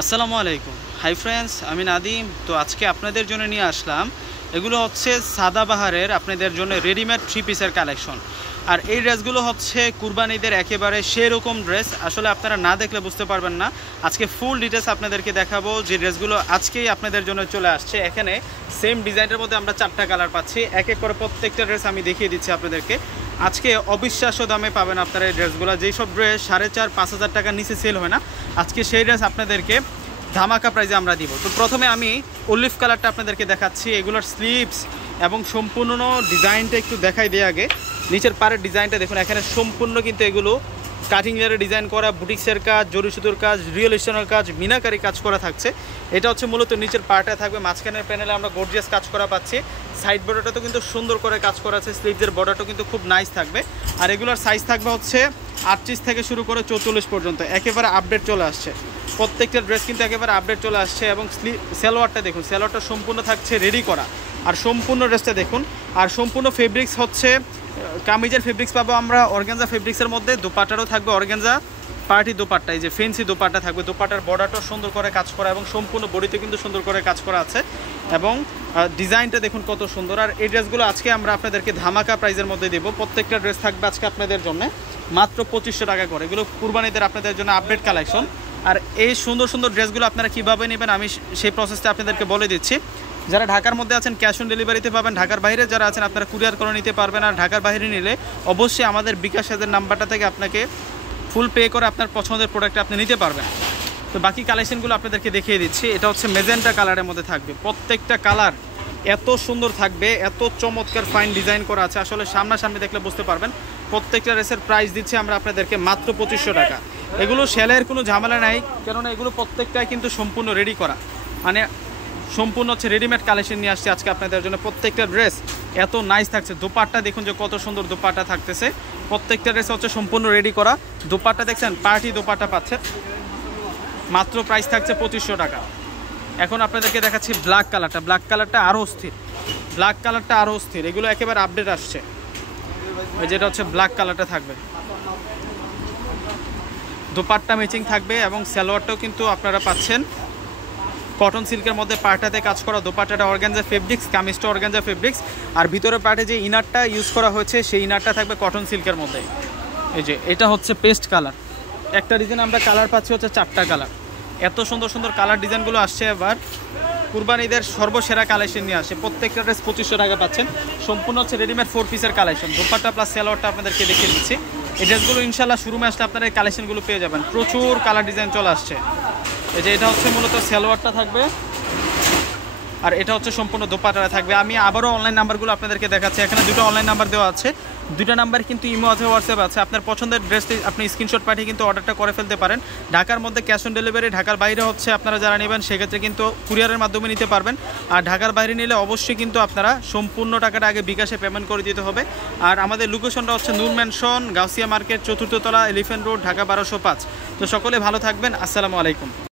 আসসালামু আলাইকুম। Hi friends, আমি নাদিম। তো আজকে আপনাদের জন্য নিয়ে আসলাম, এগুলো হচ্ছে সাদাবাহারের আপনাদের জন্য রেডিমেড থ্রি পিসের কালেকশন। আর এই ড্রেসগুলো হচ্ছে কুরবানিদের একেবারে সেরকম ড্রেস, আসলে আপনারা না দেখলে বুঝতে পারবেন না। আজকে ফুল ডিটেলস আপনাদেরকে দেখাবো যে ড্রেসগুলো আজকেই আপনাদের জন্য চলে আসছে। এখানে সেম ডিজাইনের মধ্যে আমরা 4টা কালার পাচ্ছি। এক এক করে প্রত্যেকটা ড্রেস আমি দেখিয়ে দিচ্ছি আপনাদেরকে। আজকে অবিশ্বাস্য দামে পাবেন আপনারা এই ড্রেসগুলো। যেই সব ড্রেস 4,500-5,000 টাকার নিচে সেল হয় না, আজকে সেই ড্রেস আপনাদেরকে ধামাকা প্রাইজে আমরা দিব। তো প্রথমে আমি অলিভ কালারটা আপনাদেরকে দেখাচ্ছি। এগুলোর স্লিভস এবং সম্পূর্ণ ডিজাইনটা একটু দেখাই দিয়ে আগে। নিচের পাড়ের ডিজাইনটা দেখুন, এখানে সম্পূর্ণ কিন্তু এগুলো কাটিং লেয়ারে ডিজাইন করা, বুটিক্সের কাজ, জরি সুতোর কাজ, রিয়েল স্টোনের কাজ, মিনাকারি কাজ করা থাকছে। এটা হচ্ছে মূলত নিচের পার্টে থাকবে। মাঝখানের প্যানেলে আমরা গর্জিয়াস কাজ করা পাচ্ছি। সাইড বর্ডারটা তো কিন্তু সুন্দর করে কাজ করা আছে। স্লিভসের বর্ডারটাও কিন্তু খুব নাইস থাকবে। আর এগুলোর সাইজ থাকবে হচ্ছে 38 থেকে শুরু করে 44 পর্যন্ত। একেবারে আপডেট চলে আসছে, প্রত্যেকটা ড্রেস কিন্তু একেবারে আপডেট চলে আসছে। এবং সালোয়ারটা দেখুন, সালোয়ারটা সম্পূর্ণ থাকছে রেডি করা। আর সম্পূর্ণ ড্রেসটা দেখুন। আর সম্পূর্ণ ফেব্রিক্স হচ্ছে কামিজের ফেব্রিক্স পাবো আমরা অর্গানজা ফেব্রিক্সের মধ্যে। দোপাট্টারও থাকবে অর্গানজা পার্টি দোপাট্টা, এই যে ফেন্সি দোপাট্টা থাকবে। দোপাট্টার বর্ডারটাও সুন্দর করে কাজ করা এবং সম্পূর্ণ বডিতে কিন্তু সুন্দর করে কাজ করা আছে। এবং ডিজাইনটা দেখুন কত সুন্দর। আর এই ড্রেসগুলো আজকে আমরা আপনাদেরকে ধামাকা প্রাইজের মধ্যে দেবো। প্রত্যেকটা ড্রেস থাকবে আজকে আপনাদের জন্য মাত্র 2500 টাকা করে। এগুলো কুরবানিদের আপনাদের জন্য আপডেট কালেকশন। আর এই সুন্দর সুন্দর ড্রেসগুলো আপনারা কীভাবে নেবেন আমি সেই প্রসেসটা আপনাদেরকে বলে দিচ্ছি। যারা ঢাকার মধ্যে আছেন ক্যাশ অন ডেলিভারিতে পাবেন। ঢাকার বাইরে যারা আছেন আপনারা কুরিয়ার করে নিতে পারবেন। আর ঢাকার বাইরে নিলে অবশ্যই আমাদের বিকাশ সাজের নাম্বারটা থেকে আপনাকে ফুল পে করে আপনার পছন্দের প্রোডাক্ট আপনি নিতে পারবেন। তো বাকি কালেকশনগুলো আপনাদেরকে দেখিয়ে দিচ্ছি। এটা হচ্ছে মেজেন্টা কালারের মধ্যে থাকবে। প্রত্যেকটা কালার এত সুন্দর থাকবে, এত চমৎকার ফাইন ডিজাইন করা আছে, আসলে সামনাসামনি দেখলে বুঝতে পারবেন। প্রত্যেকটা ড্রেসের প্রাইস দিচ্ছি আমরা আপনাদেরকে মাত্র 2500 টাকা। এগুলো সেলের কোনো ঝামেলা নাই, কেননা এগুলো প্রত্যেকটাই কিন্তু সম্পূর্ণ রেডি করা, মানে সম্পূর্ণ হচ্ছে রেডিমেড কালেকশন নিয়ে আসছে আজকে আপনাদের জন্য। প্রত্যেকটা ড্রেস এত নাইস থাকছে। দোপাট্টা দেখুন যে কত সুন্দর দোপাট্টা থাকতেছে। প্রত্যেকটা ড্রেস হচ্ছে সম্পূর্ণ রেডি করা। দোপাট্টা দেখছেন, পার্টি দোপাট্টা পাচ্ছে। মাত্র প্রাইস থাকছে 2500 টাকা। এখন আপনাদেরকে দেখাচ্ছি ব্ল্যাক কালারটা। ব্ল্যাক কালারটা আরও অস্থির, ব্ল্যাক কালারটা আরও অস্থির। এগুলো একেবারে আপডেট আসছে। যেটা হচ্ছে ব্ল্যাক কালারটা থাকবে, দোপাট্টা ম্যাচিং থাকবে এবং সালোয়ারটাও কিন্তু আপনারা পাচ্ছেন কটন সিল্কের মধ্যে। পার্টাতে কাজ করা, দোপাট্টাটা অর্গানজা ফেব্রিক্স, কামিজটা অর্গানজা ফেব্রিক্স। আর ভিতরে পার্টে যে ইনারটা ইউজ করা হয়েছে সেই ইনারটা থাকবে কটন সিল্কের মধ্যে। এই যে এটা হচ্ছে পেস্ট কালার। একটা ডিজাইন আমরা কালার পাচ্ছি হচ্ছে 4টা কালার। এত সুন্দর সুন্দর কালার ডিজাইনগুলো আসছে। এবার কুরবানিদের সর্বসেরা কালেকশন নিয়ে আসে। প্রত্যেকটা ড্রেস 2500 টাকা পাচ্ছেন। সম্পূর্ণ হচ্ছে রেডিমেড 4 পিসের কালেকশন। দোপাট্টা প্লাস সালোয়ারটা আপনাদেরকে দেখিয়ে দিচ্ছি। এই ড্রেসগুলো ইনশাল্লাহ শোরুমে আসলে আপনারা এই কালেকশনগুলো পেয়ে যাবেন। প্রচুর কালার ডিজাইন চলে আসছে। এই যে এটা হচ্ছে মূলত সালোয়ারটা থাকবে, আর এটা হচ্ছে সম্পূর্ণ দোপাট্টা থাকবে। আমি আবারও অনলাইন নাম্বারগুলো আপনাদেরকে দেখাচ্ছি। এখানে দুটো অনলাইন নাম্বার দেওয়া আছে, দুটো নাম্বার কিন্তু ইমো আছে, হোয়াটসঅ্যাপ আছে। আপনার পছন্দের ড্রেসটি আপনি স্ক্রিনশট পাঠিয়ে কিন্তু অর্ডারটা করে ফেলতে পারেন। ঢাকার মধ্যে ক্যাশ অন ডেলিভারি, ঢাকার বাইরে হচ্ছে আপনারা যারা নেবেন সেক্ষেত্রে কিন্তু কুরিয়ারের মাধ্যমে নিতে পারবেন। আর ঢাকার বাইরে নিলে অবশ্যই কিন্তু আপনারা সম্পূর্ণ টাকাটা আগে বিকাশে পেমেন্ট করে দিতে হবে। আর আমাদের লোকেশনটা হচ্ছে নূর ম্যানশন, গাউসিয়া মার্কেট, 4র্থ তলা, এলিফ্যান্ট রোড, ঢাকা 1205। তো সকলে ভালো থাকবেন। আসসালামু আলাইকুম।